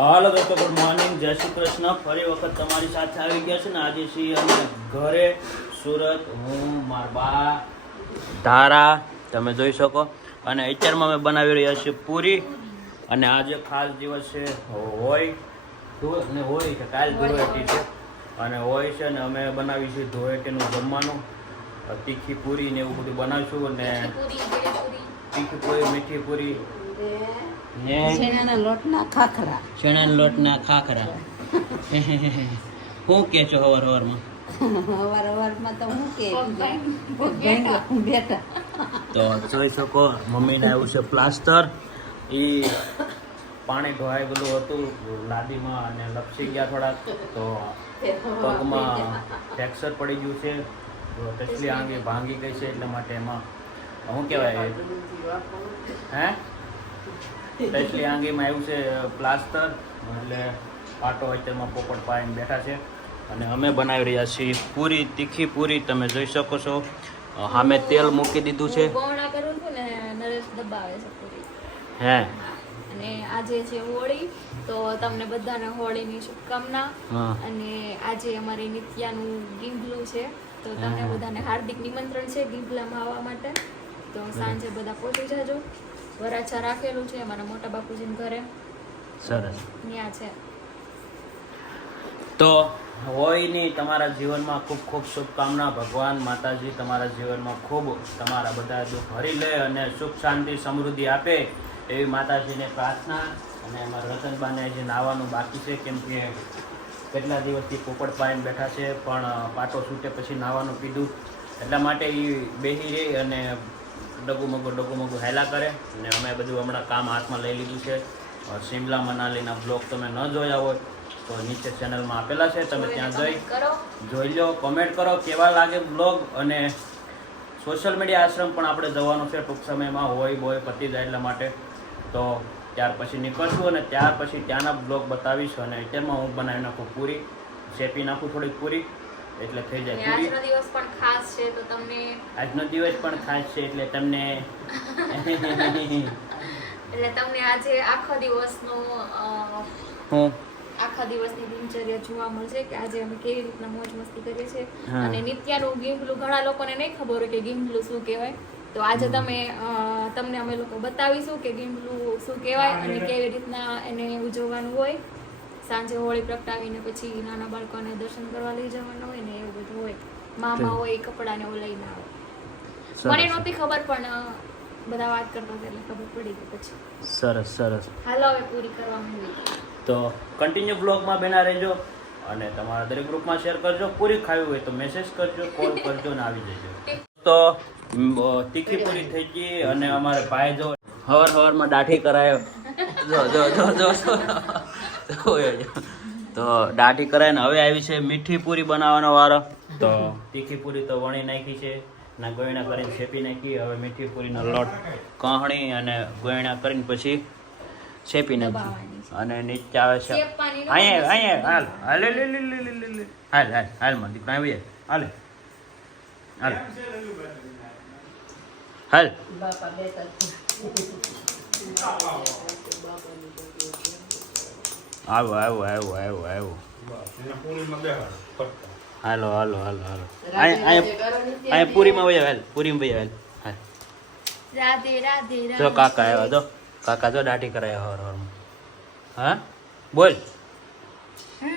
હાલો દોસ્તો, good morning, જય શ્રી કૃષ્ણ. ફરી વખત તમારી સાથે આવી ગયા છે ને. આજે છીએ અમે ઘરે સુરત, હું, મારા બા, ધારા, તમે જોઈ શકો. અને અત્યારમાં અમે બનાવી રહ્યા છીએ પૂરી. અને આજે ખાસ દિવસ છે, હોય ને હોય છે, કાલ ધૂળેટી છે અને હોય છે ને અમે બનાવી છીએ ધૂળેટીનું જમવાનું. તીખી પૂરી ને એવું બધું બનાવીશું. અને તીખી પૂરી, મીઠી પૂરી ને છેણાના લોટના ખાખરા. ચણાના લોટના ખાખરા. શું કે છો હવાર હવારમાં? અવારમાં તો હું કે બેઠા તો જોઈ શકો, મમ્મીને આવ્યું છે પ્લાસ્ટર. એ પાણી ધોવાઈ ગયેલું હતું લાદીમાં અને લપસી ગયા થોડાક, તો પગમાં ફ્રેક્ચર પડી ગયું છે. ટચલી આંગળી ભાંગી ગઈ છે, એટલા માટે એમાં શું કહેવાય, હે ટચલી આંગળીમાં આવ્યું છે પ્લાસ્ટર. એટલે પાટો અત્યારમાં પોપટ પાડીને બેઠા છે. અને અમે બનાવી રહ્યા છીએ પૂરી, તીખી પૂરી. તમે જોઈ શકો છો, સામે તેલ મૂકી દીધું છે. ગૌણા કરું છું ને નરેશ દબાવે છે પૂરી. હે અને આજે છે હોળી, તો તમને બધાને હોળીની શુભકામના. હા. અને આજે અમારી નિત્યાનું ગીંભલું છે, તો તમને બધાને હાર્દિક નિમંત્રણ છે ગીંભલામાં આવવા માટે. તો સાંજે બધા પહોંચી જાજો. વરાછા રાખેલું છે અમારા મોટા બાપુજીને ઘરે, સરસ. ત્યાં છે. તો હોળીની તમારા જીવનમાં ખૂબ ખૂબ શુભકામના. ભગવાન માતાજી તમારા જીવનમાં ખૂબ તમારા બધા દુઃખ હરી લે અને સુખ શાંતિ સમૃદ્ધિ આપે, એવી માતાજીને પ્રાર્થના. અને અમારા રતનબાને હજી નાહવાનું બાકી છે, કેમ કે કેટલા દિવસથી પોપટ પાડીને બેઠા છે, પણ પાટો છૂટે પછી નાહવાનું કીધું. એટલા માટે એ બેસી રહી અને ડગુમગું હેલા કરે. અને અમે બધું હમણાં કામ હાથમાં લઈ લીધું છે. શિમલા મનાલીના બ્લોગ તમે ન જોયા હોય તો નીચે ચેનલમાં આપેલા છે, તમે ત્યાં જોઈ લો, કોમેન્ટ કરો કેવા લાગે બ્લોગ. અને સોશિયલ મીડિયા આશ્રમ પણ આપણે જવાનું છે ટૂંક સમયમાં, હોય પતી જાય એટલા માટે. તો ત્યાર પછી નીકળશું અને ત્યાર પછી ત્યાંના બ્લોગ બતાવીશું. અને અત્યારમાં હું બનાવી નાખું પૂરી, શેપી નાખું થોડીક પૂરી, એટલે થઈ જાય પૂરી. આજનો દિવસ પણ ખાસ છે, તો તમને આજનો દિવસ પણ ખાસ છે એટલે તમને આજે આખો દિવસનો હું આખા દિવસની દિનચર્યા જોવા મળશે કે આજે અમે કેવી રીતના મોજ મસ્તી કરીએ છીએ. હા. અને નિત્યાનું ગીંભલું ઘણા લોકોને નહીં ખબર હોય કે ગીંભલું શું કહેવાય, તો આજે તમને અમે લોકો બતાવીશું કે ગીંભલું શું કહેવાય અને કેવી રીતના એને ઉજવવાનું હોય. સાંજે હોળી પ્રગટાવીને પછી નાના બાળકોને દર્શન કરવા લઈ જવાનું હોય ને એવું બધું હોય. મામા હોય કપડાને એવું લઈને આવે. મને નહોતી ખબર, પણ બધા વાત કરતા હતા એટલે ખબર પડી ગઈ પછી. સરસ. હાલો હવે પૂરી કરવા માંડી. તો કન્ટિન્યુ બ્લોગમાં બેના રહેજો અને તમારા દરેક ગ્રુપમાં શેર કરજો. પૂરી ખાવી હોય તો મેસેજ કરજો, કોલ કરજો ને આવી જજો. તો તીખી પૂરી થઈ ગઈ અને અમારે ભાઈ જો હવારમાં દાઢી કરાયો. તો દાઢી કરાય ને હવે આવી છે મીઠી પૂરી બનાવવાનો વારો. તો તીખી પૂરી તો વણી નાખી છે, ના ગોયણા કરીને શેપી નાખી. હવે મીઠી પૂરીનો લોટ કહણી અને ગોયણા કરીને પછી શેપી નાખી. અને નીચે આવે છે અહીંયા હાલ માં દીકરા આવી હાલ બાપા બેઠા આવો હાલો અહીંયા પૂરીમાં વહી હાલ, પૂરીમાં વહી હાલ. રાધે રાધે જો કાકા આવ્યા, જો કાકા જો દાઢી કરાયા હવારમાં. હા બોલ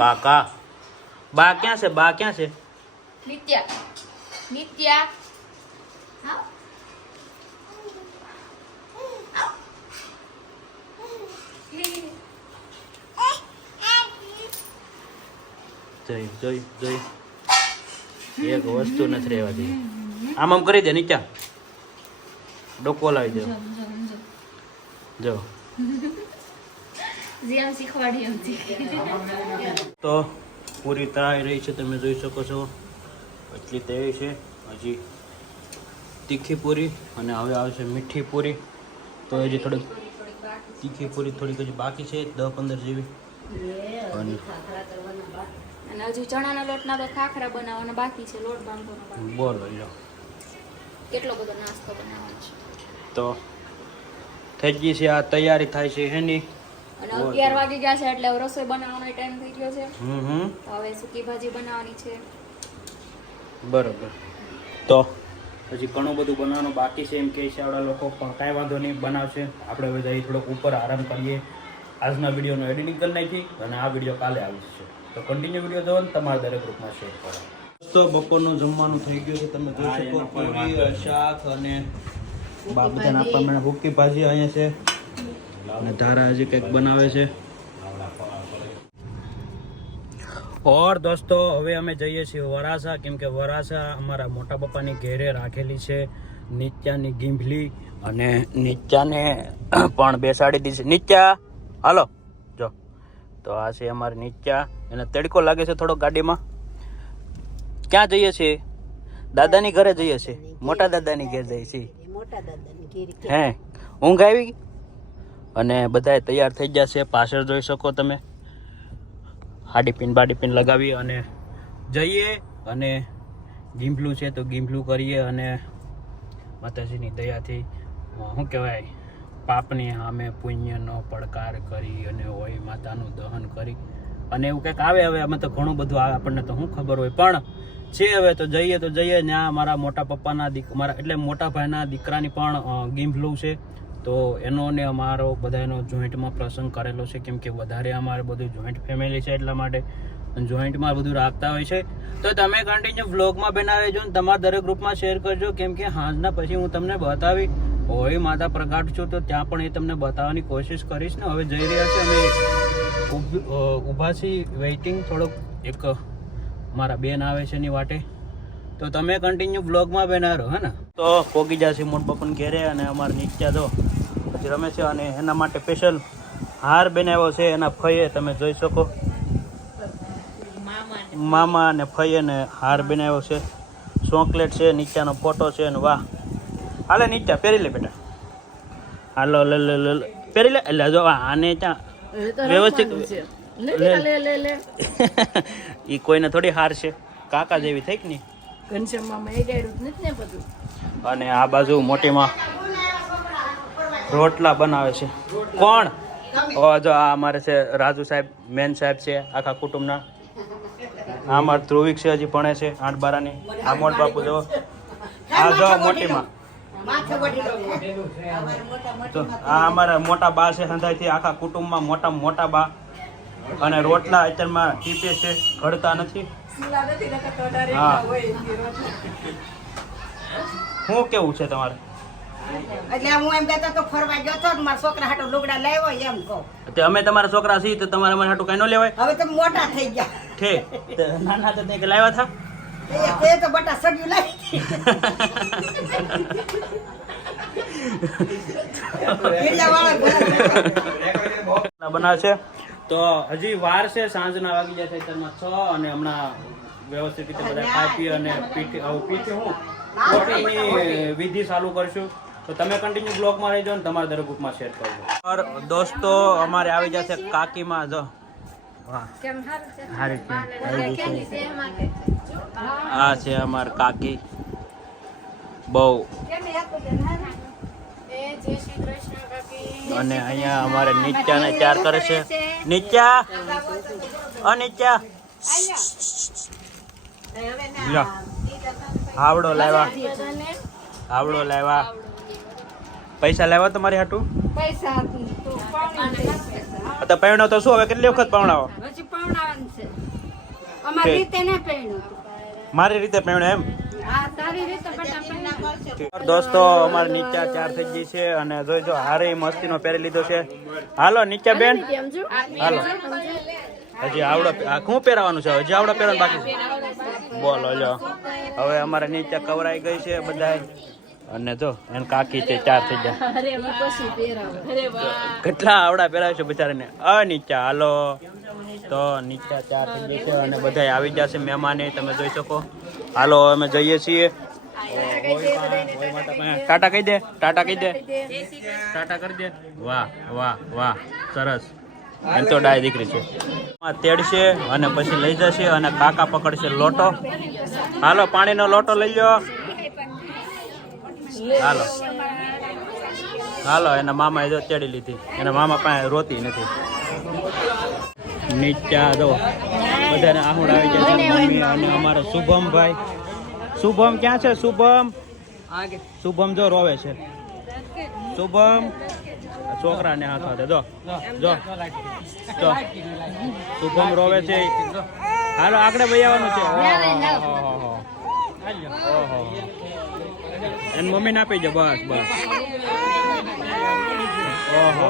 કાકા. બા ક્યાં છે? નિત્યા હા. જોઈ એક વસ્તુ નથી રહેવા દે. આમ કરી દે નીચા, ડોકો લાવી દે. જો જેમ શીખવાડી એમ તો પૂરી તળાઈ રહી છે, તમે જોઈ શકો છો. એટલી તેવી છે હજી તીખી પૂરી. અને હવે આવશે મીઠી પૂરી. તો હજી થોડીક તીખી પૂરી થોડીક હજી બાકી છે, 10-15 જેવી. અને હજી ચણાના લોટના તો ખાખરા બનાવવાના બાકી છે, લોટ બાંધવાનો બાકી. બોલો કેટલો બધો નાસ્તો બનાવવાનો છે. તો થઈ ગઈ છે આ તૈયારી થાય છે એની. અને 11 વાગી ગયા છે એટલે હવે રસોઈ બનાવવાનો ટાઈમ થઈ ગયો છે. હમ તો હવે સૂકી ભાજી બનાવવાની છે. બરોબર. તો હજી ઘણું બધું બનાવવાનું બાકી છે એમ કહે છે આવડા લોકો, પણ કાંઈ વાંધો નહીં, બનાવશે. આપણે હવે જઈ થોડોક ઉપર આરામ કરીએ. આજના વિડીયોનું એડિટિંગ કરી નાખી અને આ વિડીયો કાલે આવી જશે. તો કન્ટિન્યુ વિડીયો જોવો ને તમારા દરેક ગ્રુપમાં શેર કરો. તો બપોરનું જમવાનું થઈ ગયું છે, તમે જોઈ શકો. પૂરી, શાક અને બધાને આપવા મને ભૂકી ભાજી અહીંયા છે અને ધારા હજી કંઈક બનાવે છે. ઓર દોસ્તો, હવે અમે જઈએ છીએ વરાસા, કેમ કે વરાસા અમારા મોટા પપ્પાની ઘેરે રાખેલી છે નિત્યાની ગીંભલી, અને નિત્યાને પણ બેસાડી દીધી છે. નિત્યા હાલો જો. તો આ છે અમારી નિત્યા. એને તડકો લાગે છે થોડો ગાડીમાં. ક્યાં જઈએ છીએ? દાદાની ઘરે જઈએ છીએ. મોટા દાદાની ઘરે જઈએ છીએ. મોટા દાદાની ઘેર. હે, ઊંઘ આવી ગઈ? અને બધાય તૈયાર થઈ ગયા છે. પાછળ જોઈ શકો તમે. બાડી પિન લગાવી અને જઈએ, અને ગીંભલું છે તો ગીંભલું કરીએ, અને માતાજીની દયાથી શું કહેવાય, પાપની સામે પુણ્યનો પડકાર કરી અને હોય માતાનું દહન કરી અને એવું કંઈક આવે. હવે અમે તો ઘણું બધું આવે, આપણને તો શું ખબર હોય, પણ છે હવે તો જઈએ. ત્યાં મારા મોટા પપ્પાના મારા એટલે મોટા ભાઈના દીકરાની પણ ગીંભલું છે, તો એનો ને અમારો બધાનો જોઈન્ટમાં પ્રસંગ કરેલો છે, કેમ કે વધારે અમારે બધું જોઈન્ટ ફેમિલી છે, એટલા માટે જોઈન્ટમાં બધું રાખતા હોય છે. તો તમે કન્ટિન્યુ વ્લોગમાં બનાવી રહેજો ને તમારા દરેક ગ્રુપમાં શેર કરજો, કેમ કે હાંજના પછી હું તમને બતાવી હોય માતા પ્રગાટ છું, તો ત્યાં પણ એ તમને બતાવવાની કોશિશ કરીશ ને. હવે જઈ રહ્યા છે અમે ઊભા છીએ, વેઇટિંગ થોડોક. એક મારા બેન આવે છે એની વાટે, તો તમે કન્ટિન્યુ બ્લોગમાં બનાવો હે ને. તો પોગી જશે મોટ બાપન ઘેરે, અને અમારે નીચા જો પછી રમે છે, અને એના માટે સ્પેશિયલ હાર બનાવ્યો છે એના ફઈએ, તમે જોઈ શકો. મામા અને ફઈએ ને હાર બનાવ્યો છે, ચોકલેટ છે, નીચાનો ફોટો છે, અને વાહ. હાલે નીચા પહેરી લે બેટા, હાલો લે પહેરી લે. એટલે જો આને ત્યાં વ્યવસ્થિત ઈ કોઈને થોડી હાર છે, કાકા જેવી થઈ કે નહીં. અને આ બાજુ મોટીમાં રોટલા બનાવે છે. કોણ? જો આ અમારે છે રાજુ સાહેબ, મેન સાહેબ છે આખા કુટુંબના. આ અમારે ધ્રુવિક છે, હજી ભણે છે 8-12ની. આ મોટ બાપુ જો, આ જો મોટીમાં. તો આ અમારા મોટા બા છે સંધાઈથી, આખા કુટુંબમાં મોટા બા. અને રોટલા અત્યારમાં ટીપે છે, ઘડતા નથી. હા, શું કેવું છે તમારે? એટલે હું એમ કહેતો તો ફરવા ગયો તો મારા છોકરા હાટો લુગડા લાવ્યો એમ કહો. અમે તમારા છોકરા છીએ તો તમારે અમારે હાટું કઈ ન લેવાય? હવે તો મોટા થઈ ગયા. ઠીક, નાના તો કે લાવ્યા હતા. એ તો બટા સગ્યું લાવી. બનાવે છે. તો હજી વાર છે, સાંજના વાગી જાય છે 6, અને હમણાં વ્યવસ્થિત રીતે બધા ખાઈ પી અને પીઠી હું રોટલીની વિધિ ચાલુ કરશું. તો તમે કન્ટિન્યુ બ્લોગમાં રહેજો ને તમારા દરેક ગ્રુપમાં શેર કરજો. દોસ્તો અમારે આવી જશે કાકીમાં. જો આ છે અમાર કાકી, બહુ. અને અહીંયા અમારે નીચાને ચાર કરે છે. નીચા અનીચા આવડો લાવ્યા. પૈસા લાવ્યા તમારી હાટું? તો પૈણો તો શું હવે કેટલી વખત પૈણાવો? મારી રીતે પૈણો એમ? દોસ્તો અમારે નીચા ચાર થઈ ગઈ છે, અને જોઈજો હારે મસ્તીનો પહેરી લીધો છે. હાલો નીચા બેન, હાલો. હજી આવડો શું પહેરવાનું છે? હજી આવડો પહેરવાનું બાકી છે? બોલો લો. હવે અમારે નીચે કવરાઈ ગઈ છે બધા, અને જો એને કાકી છે 4 થઈ ગયા. કેટલા આવડા પહેરાવે છે બિચારાને. નીચા હાલો. તો નીચા 4 થઈ ગઈ છે, અને બધા આવી જશે મહેમાને, તમે જોઈ શકો. હાલો અમે જઈએ છીએ. ટાટા કહી દે, ટાટા કરી દે. વાહ સરસ. એમ તો ડાય દીકરી છે. તેડશે અને પછી લઈ જશે, અને કાકા પકડશે લોટો. હાલો પાણીનો લોટો લઈ લો. હાલો એના મામા એ તેડી લીધી. એના મામા પાસે રોતી નથી. નીચા જો બધાને આહુડ આવી જાય છે મમ્મી અને અમારા શુભમભાઈ. શુભમ ક્યાં છે? શુભમ જો રોવે છે. શુભમ છોકરાને હાથ હાથે જો જો જો શુભમ રોવે છે. હાલો આગળ ભાઈ આવવાનું છે. ઓહો એન મમ્મીને આપી દે બસ બસ. ઓહો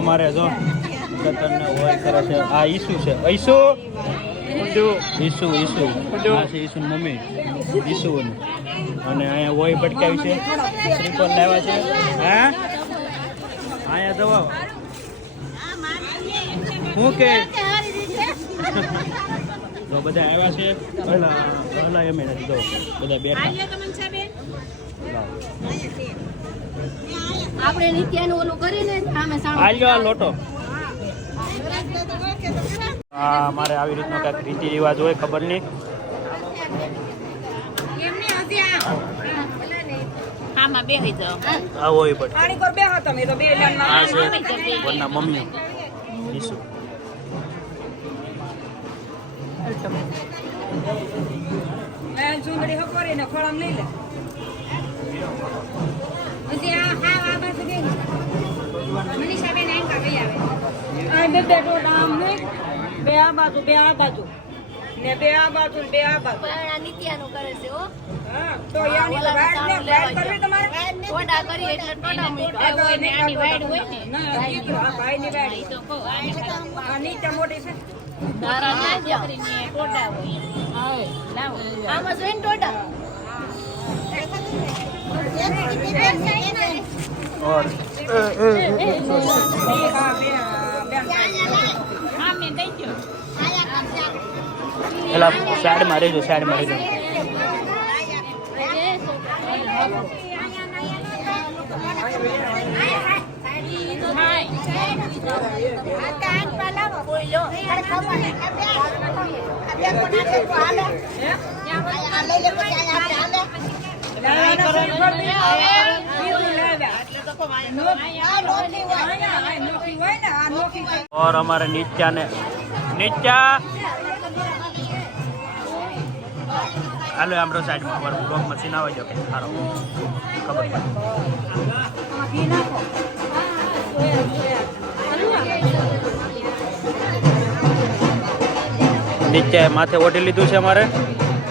અમારે જો કતરને હોય કરે છે. આ ઈસુ છે. ઈસુ ઈસુ ઈસુ આ છે ઈસુ મમ્મી ઈસુ. અને અહીંયા હોય ભટકાવી છે. શ્રીફળ લાવ્યા છે. હા અહીંયા દવા શું કે તો બધા આવ્યા છે. પહેલા એમ નથી તો બધા બેઠા. આપણે નિત્યાનું ઓલું કરીને સામે આલ્યો આ લોટો. હા મારે આવી રીતનો કાંઈક રીતિ રિવાજ હોય ખબર નહીં. આમાં બેસી જાઓ. આ હોય પણ પાણી પર બેહો તમે તો બે આ છે વરના મમ્મી ઈસુ. ચૂંદડી હકોરી ને ખોળામ લઈ લે. પછી આ બાજુ દે. મનીષાબેન આઈ કાઢી આવે. આ બે ટોટા આમ ને બે આ બાજુ ને બે આ બાજુ ને બે આ બાજુ. પણ આ નિત્યાનું કરે છે હો. હા તો યાની તો વાડ કરવી તમારે. ટોડા કરી એટલે ટોડા મૂકો. આ હોય ને આની વાડ હોય ને. ના કીધું આ ભાઈ ની વાડ. તો કહો આ નીચે મોટી છે. તારા ના છોકરીને ટોડા હોય. હા લાવો. આમાં જોઈને ટોડા. ઓર હા મેં દઈ ગયો. એલા સાઈડમાં રહેજો સાઈડમાં રહેજો. और हमारे नीचा હાલો આમરો સાઈડમાં અમારું બ્લોક મશીન આવે છે કે સારો ખબર પડે. નીચે માથે ઓઢી લીધું છે અમારે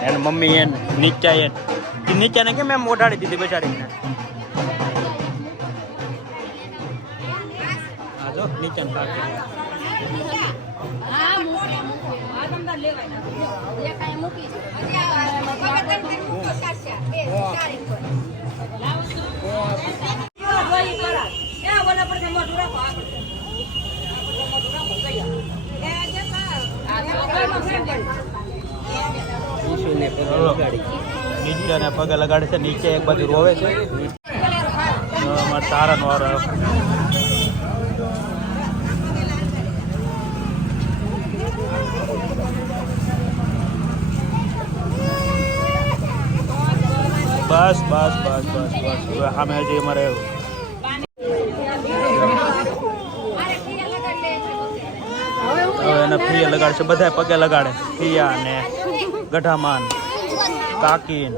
એને મમ્મી એને નીચાને કેમ એમ ઓઢાડી દીધી બેચારીને. હા જો નીચાને કાઢી નીચે પગે લગાડે છે. નીચે એક બાજુ રોવે છે. તારા નો બસ બસ બસ બસ બસ સામે હજી અમારે હવે એને ફ્રી લગાડશે. બધા પગે લગાડે. ફિયા ને ગઢામાન કાકીન